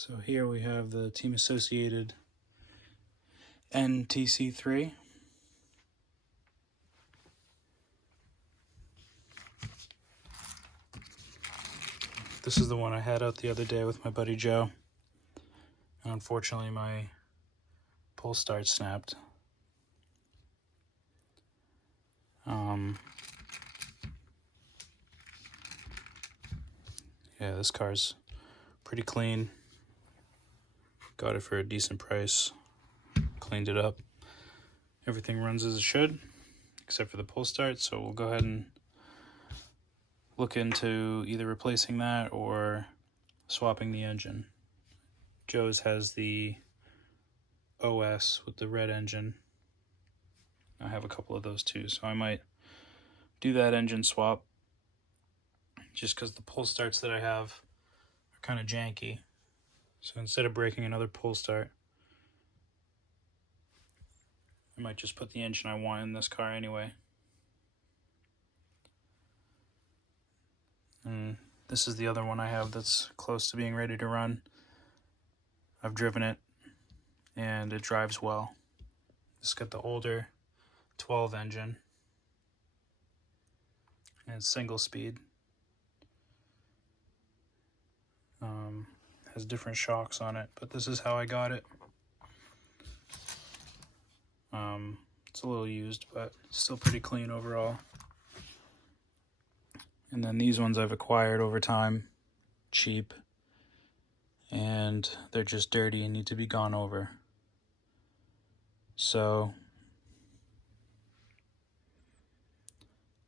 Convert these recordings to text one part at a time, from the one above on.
So here we have the Team Associated NTC3. This is the one I had out the other day with my buddy Joe. And unfortunately my pull start snapped. Yeah, this car's pretty clean. Got it for a decent price. Cleaned it up. Everything runs as it should, except for the pull start, so we'll go ahead and look into either replacing that or swapping the engine. Joe's has the OS with the red engine. I have a couple of those too, so I might do that engine swap just because the pull starts that I have are kind of janky. So instead of breaking another pull start, I might just put the engine I want in this car anyway. And this is the other one I have that's close to being ready to run. I've driven it and it drives well. It's got the older 12 engine and it's single speed. Has different shocks on it, but this is how I got it. It's a little used, but still pretty clean overall. And then these ones I've acquired over time, cheap, and they're just dirty and need to be gone over. So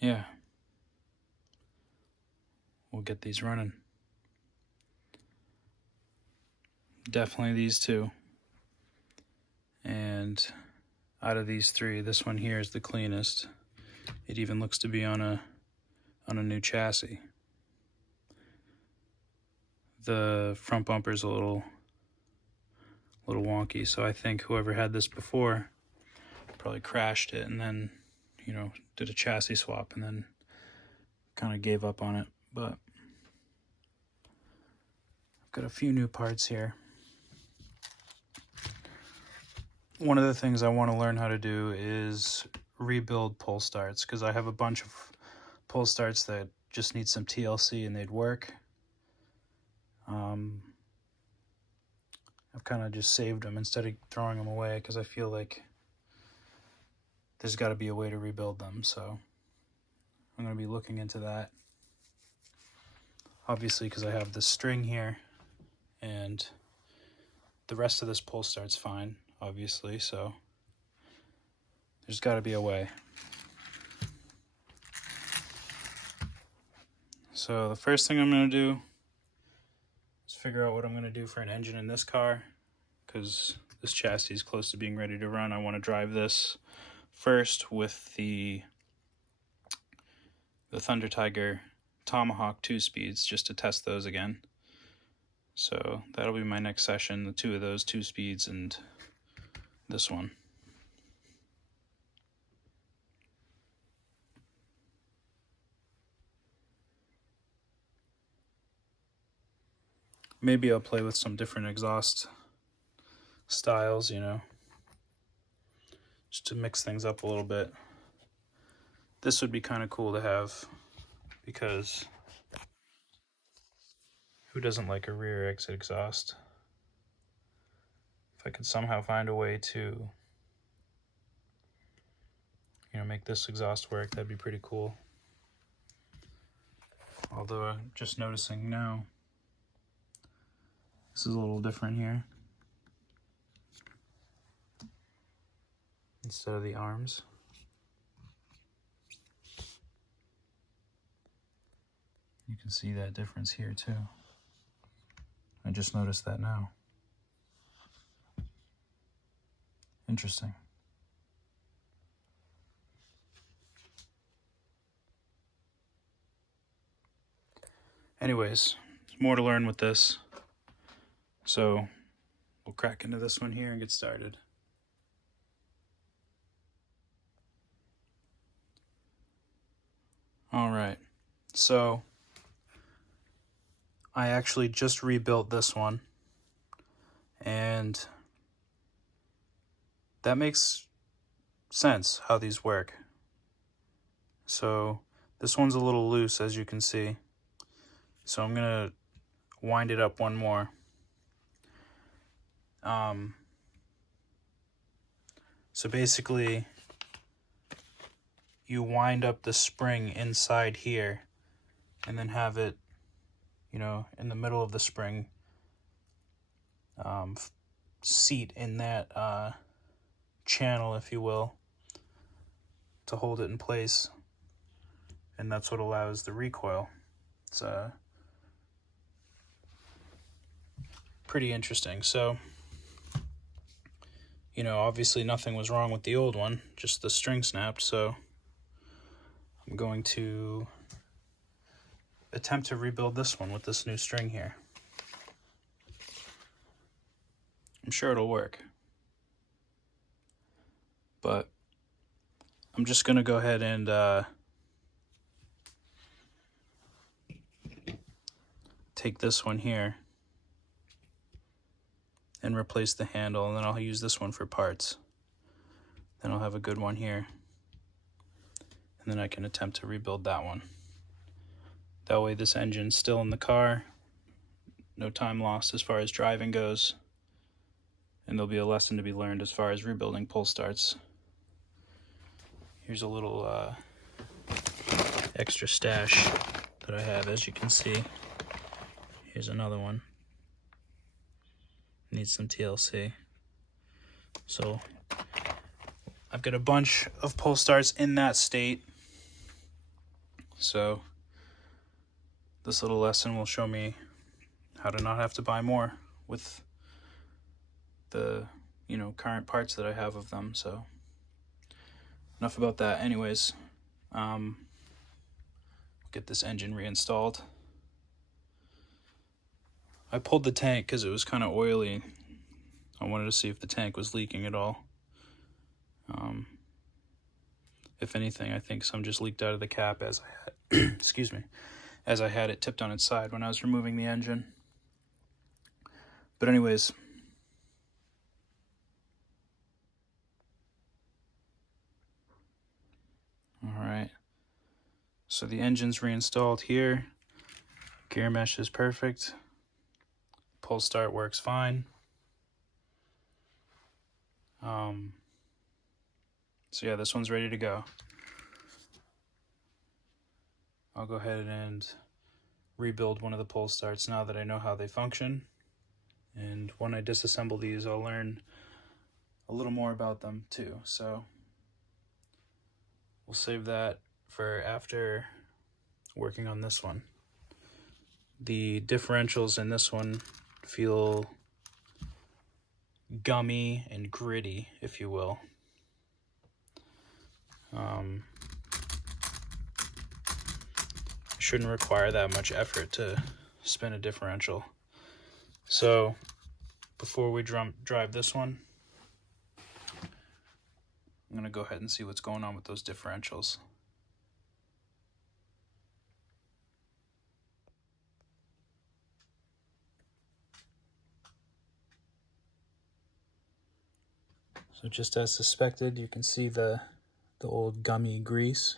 yeah, we'll get these running. Definitely these two. And out of these three, this one here is the cleanest. It even looks to be on a new chassis. The front bumper's a little wonky, so I think whoever had this before probably crashed it and then, you know, did a chassis swap and then kind of gave up on it. But I've got a few new parts here. One of the things I want to learn how to do is rebuild pull starts, because I have a bunch of pull starts that just need some TLC and they'd work. I've kind of just saved them instead of throwing them away, because I feel like there's got to be a way to rebuild them. So I'm going to be looking into that. Obviously, because I have this string here and the rest of this pull start's fine, obviously, so there's got to be a way. So the first thing I'm going to do is figure out what I'm going to do for an engine in this car, because this chassis is close to being ready to run. I want to drive this first with the Thunder Tiger Tomahawk 2-speeds, just to test those again. So that'll be my next session, the two of those 2-speeds and this one. Maybe I'll play with some different exhaust styles, you know, just to mix things up a little bit. This would be kind of cool to have, because who doesn't like a rear exit exhaust? If I could somehow find a way to, you know, make this exhaust work, that'd be pretty cool. Although I'm just noticing now, this is a little different here. Instead of the arms. You can see that difference here too. I just noticed that now. Interesting. Anyways, there's more to learn with this. So we'll crack into this one here and get started. All right, so I actually just rebuilt this one And that makes sense how these work. So this one's a little loose, as you can see. So I'm gonna wind it up one more. So basically, you wind up the spring inside here and then have it, you know, in the middle of the spring, seat in that channel, if you will, to hold it in place. And that's what allows the recoil. It's pretty interesting. So, you know, obviously nothing was wrong with the old one, just the string snapped. So I'm going to attempt to rebuild this one with this new string here. I'm sure it'll work. But I'm just going to go ahead and take this one here and replace the handle, and then I'll use this one for parts. Then I'll have a good one here. And then I can attempt to rebuild that one. That way this engine's still in the car, no time lost as far as driving goes, and there'll be a lesson to be learned as far as rebuilding pull starts. Here's a little extra stash that I have, as you can see. Here's another one. Needs some TLC. So I've got a bunch of pull starts in that state. So this little lesson will show me how to not have to buy more with the, you know, current parts that I have of them. So enough about that. Anyways, get this engine reinstalled. I pulled the tank because it was kind of oily. I wanted to see if the tank was leaking at all. If anything, I think some just leaked out of the cap as I had, excuse me, as I had it tipped on its side when I was removing the engine. But anyways, all right. So the engine's reinstalled here. Gear mesh is perfect. Pull start works fine. So yeah, this one's ready to go. I'll go ahead and rebuild one of the pull starts now that I know how they function. And when I disassemble these, I'll learn a little more about them too. So we'll save that for after working on this one. The differentials in this one feel gummy and gritty, if you will. Shouldn't require that much effort to spin a differential. So before we drive this one, I'm going to go ahead and see what's going on with those differentials. So just as suspected, you can see the old gummy grease.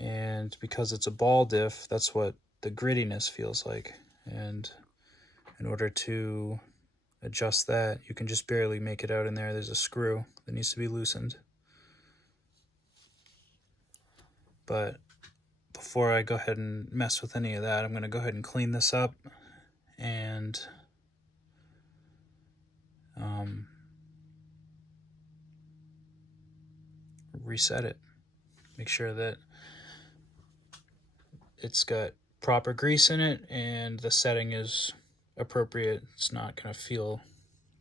And because it's a ball diff, that's what the grittiness feels like. And in order to adjust that, you can just barely make it out in there. There's a screw that needs to be loosened. But before I go ahead and mess with any of that, I'm going to go ahead and clean this up and reset it. Make sure that it's got proper grease in it and the setting is appropriate. It's not going to feel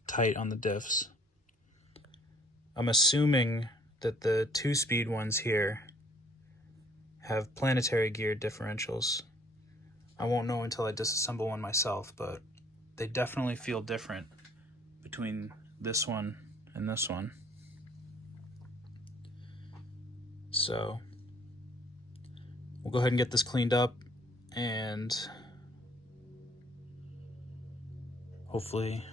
tight on the diffs. I'm assuming that the 2-speed ones here have planetary gear differentials. I won't know until I disassemble one myself, but they definitely feel different between this one and this one. So we'll go ahead and get this cleaned up and hopefully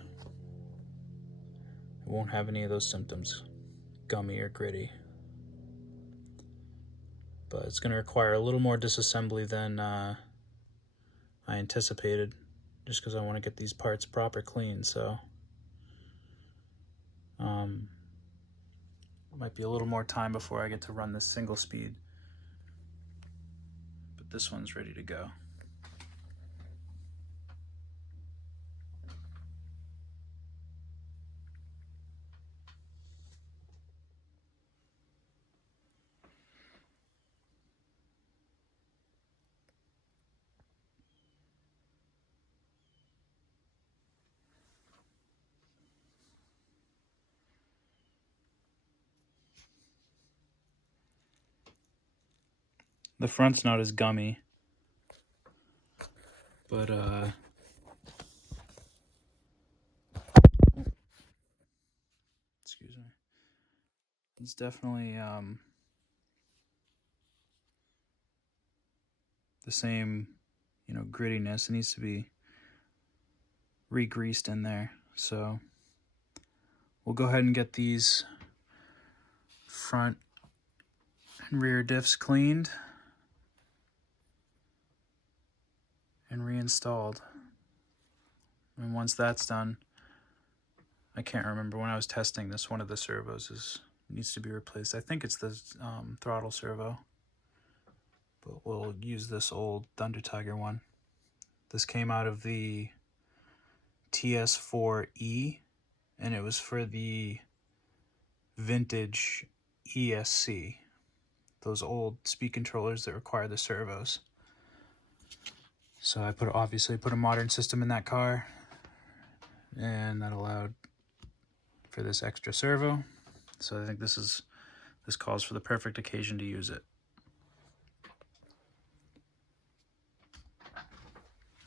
it won't have any of those symptoms, gummy or gritty. But it's going to require a little more disassembly than I anticipated, just because I want to get these parts proper clean. So might be a little more time before I get to run this single speed, but this one's ready to go. The front's not as gummy, but excuse me, it's definitely the same, you know, grittiness. It needs to be re-greased in there. So we'll go ahead and get these front and rear diffs cleaned and reinstalled. And once that's done, I can't remember, when I was testing this, one of the servos needs to be replaced. I think it's the throttle servo, but we'll use this old Thunder Tiger one. This came out of the TS4E, and it was for the vintage ESC, those old speed controllers that require the servos. So I obviously put a modern system in that car, and that allowed for this extra servo. So I think this calls for the perfect occasion to use it.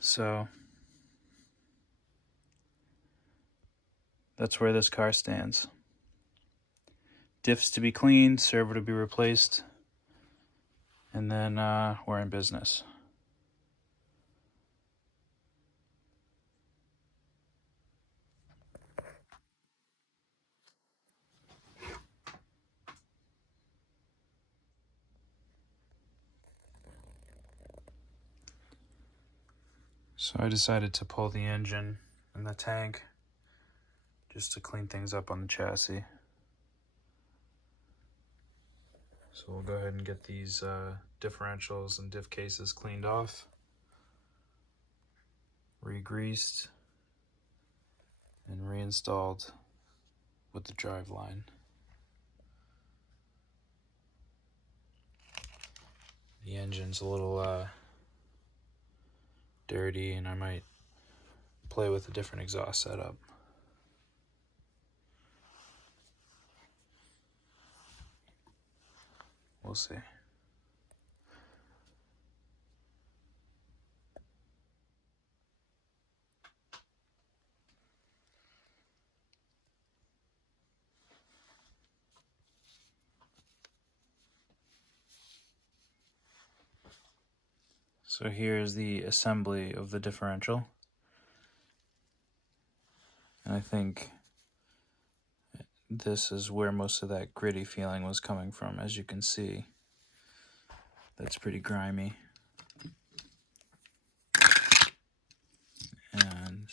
So that's where this car stands. Diffs to be cleaned, servo to be replaced, and then we're in business. So I decided to pull the engine and the tank just to clean things up on the chassis. So we'll go ahead and get these differentials and diff cases cleaned off, re-greased, and reinstalled with the drive line. The engine's a little dirty, and I might play with a different exhaust setup. We'll see. So here's the assembly of the differential. And I think this is where most of that gritty feeling was coming from. As you can see, that's pretty grimy. And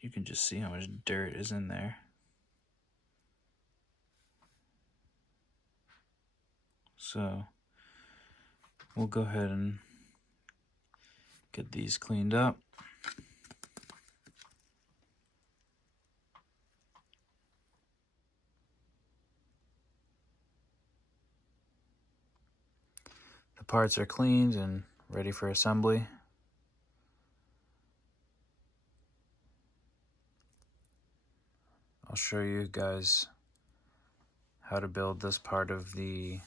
you can just see how much dirt is in there. So we'll go ahead and get these cleaned up. The parts are cleaned and ready for assembly. I'll show you guys how to build this part of the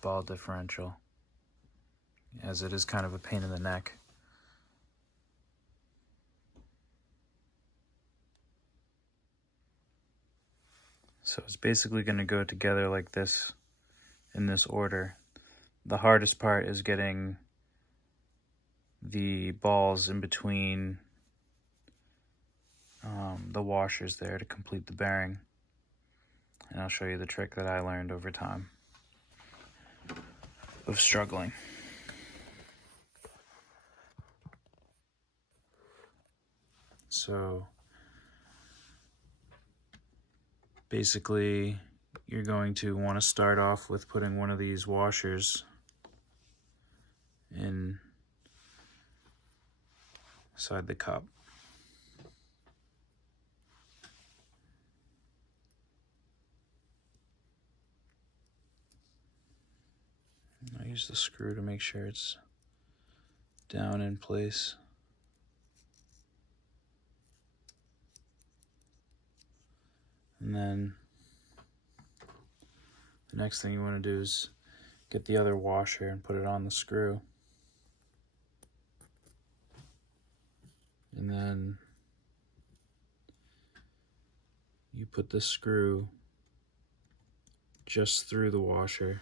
ball differential, as it is kind of a pain in the neck. So it's basically going to go together like this, in this order. The hardest part is getting the balls in between the washers there to complete the bearing. And I'll show you the trick that I learned over time of struggling. So basically, you're going to want to start off with putting one of these washers inside the cup. I use the screw to make sure it's down in place. And then the next thing you want to do is get the other washer and put it on the screw. And then you put the screw just through the washer,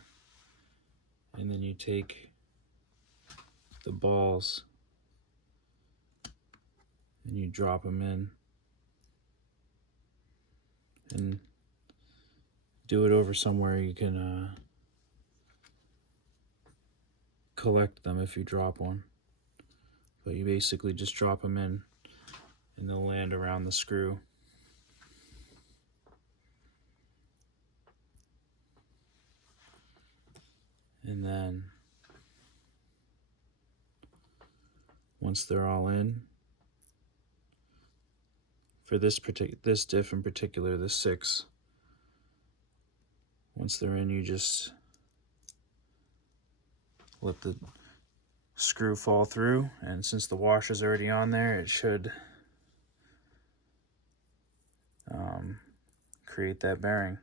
and then you take the balls and you drop them in, and do it over somewhere you can collect them if you drop one. But you basically just drop them in and they'll land around the screw. And then once they're all in, for this diff in particular, the 6, once they're in, you just let the screw fall through, and since the washer's already on there, it should create that bearing.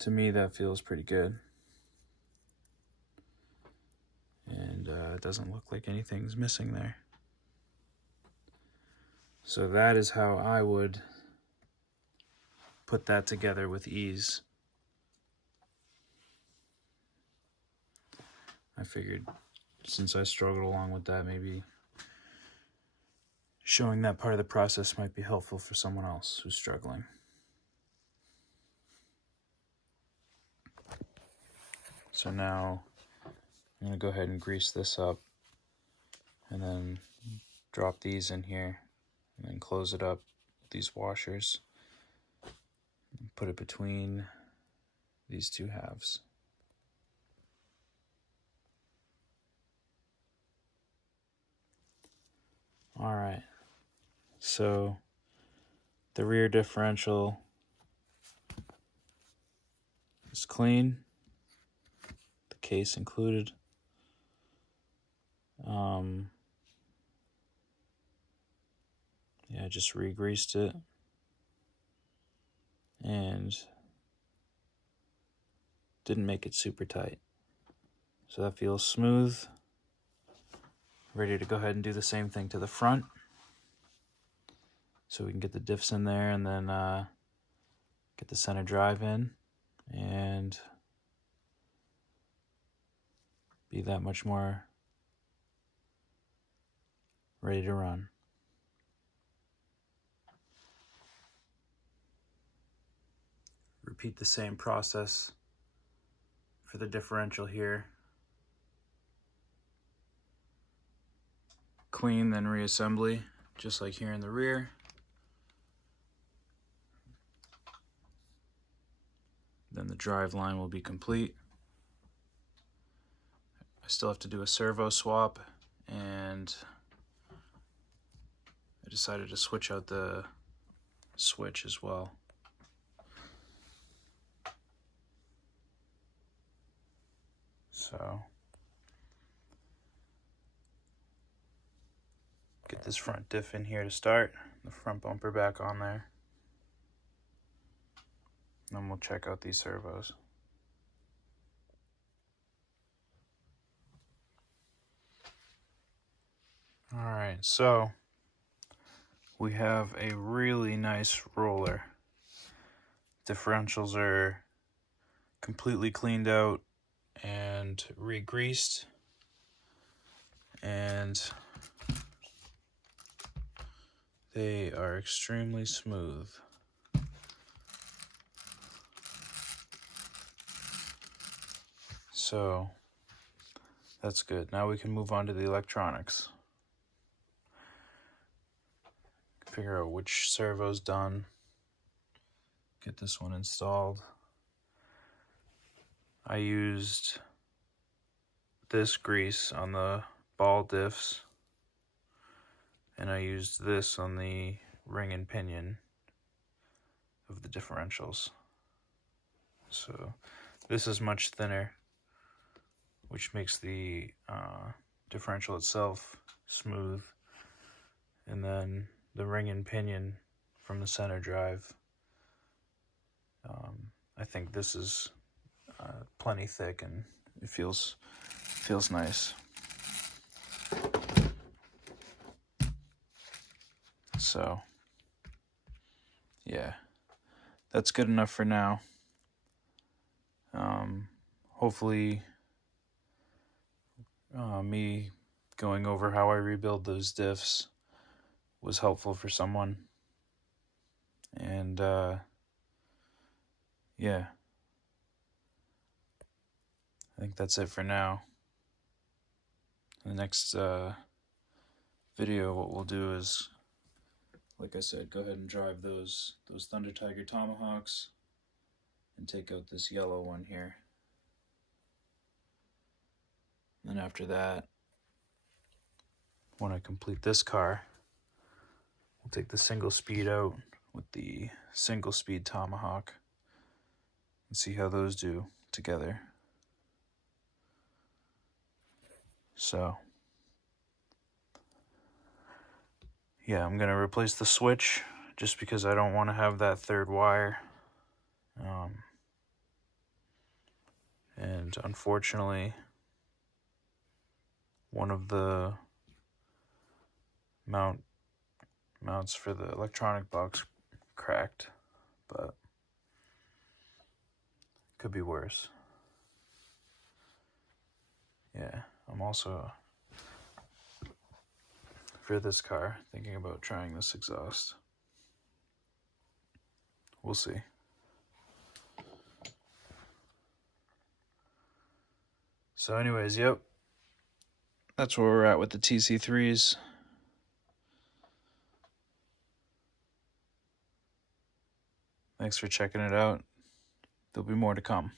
To me, that feels pretty good. And it doesn't look like anything's missing there. So that is how I would put that together with ease. I figured since I struggled along with that, maybe showing that part of the process might be helpful for someone else who's struggling. So now I'm going to go ahead and grease this up and then drop these in here and then close it up with these washers and put it between these two halves. Alright, so the rear differential is clean, the case included. Yeah, I just re-greased it and didn't make it super tight. So that feels smooth. Ready to go ahead and do the same thing to the front. So we can get the diffs in there and then get the center drive in and be that much more ready to run. Repeat the same process for the differential here. Clean, then reassembly, just like here in the rear. Then the drive line will be complete. I still have to do a servo swap, and I decided to switch out the switch as well. So get this front diff in here to start, the front bumper back on there. Then we'll check out these servos. Alright, so we have a really nice roller. Differentials are completely cleaned out and re-greased. and they are extremely smooth. So that's good. Now we can move on to the electronics. Figure out which servo's done. Get this one installed. I used this grease on the ball diffs, and I used this on the ring and pinion of the differentials. So this is much thinner, which makes the differential itself smooth, and then the ring and pinion from the center drive, I think this is plenty thick and it feels nice. So yeah, that's good enough for now. Hopefully me going over how I rebuild those diffs was helpful for someone. And yeah, I think that's it for now. In the next video, what we'll do is, like I said, go ahead and drive those Thunder Tiger Tomahawks and take out this yellow one here. And after that, when I complete this car, we'll take the single speed out with the single speed Tomahawk and see how those do together. So yeah, I'm gonna replace the switch just because I don't want to have that third wire. And unfortunately, one of the mounts for the electronic box cracked, but could be worse. Yeah, I'm also, for this car, thinking about trying this exhaust. We'll see. So anyways, yep, that's where we're at with the TC3s. Thanks for checking it out. There'll be more to come.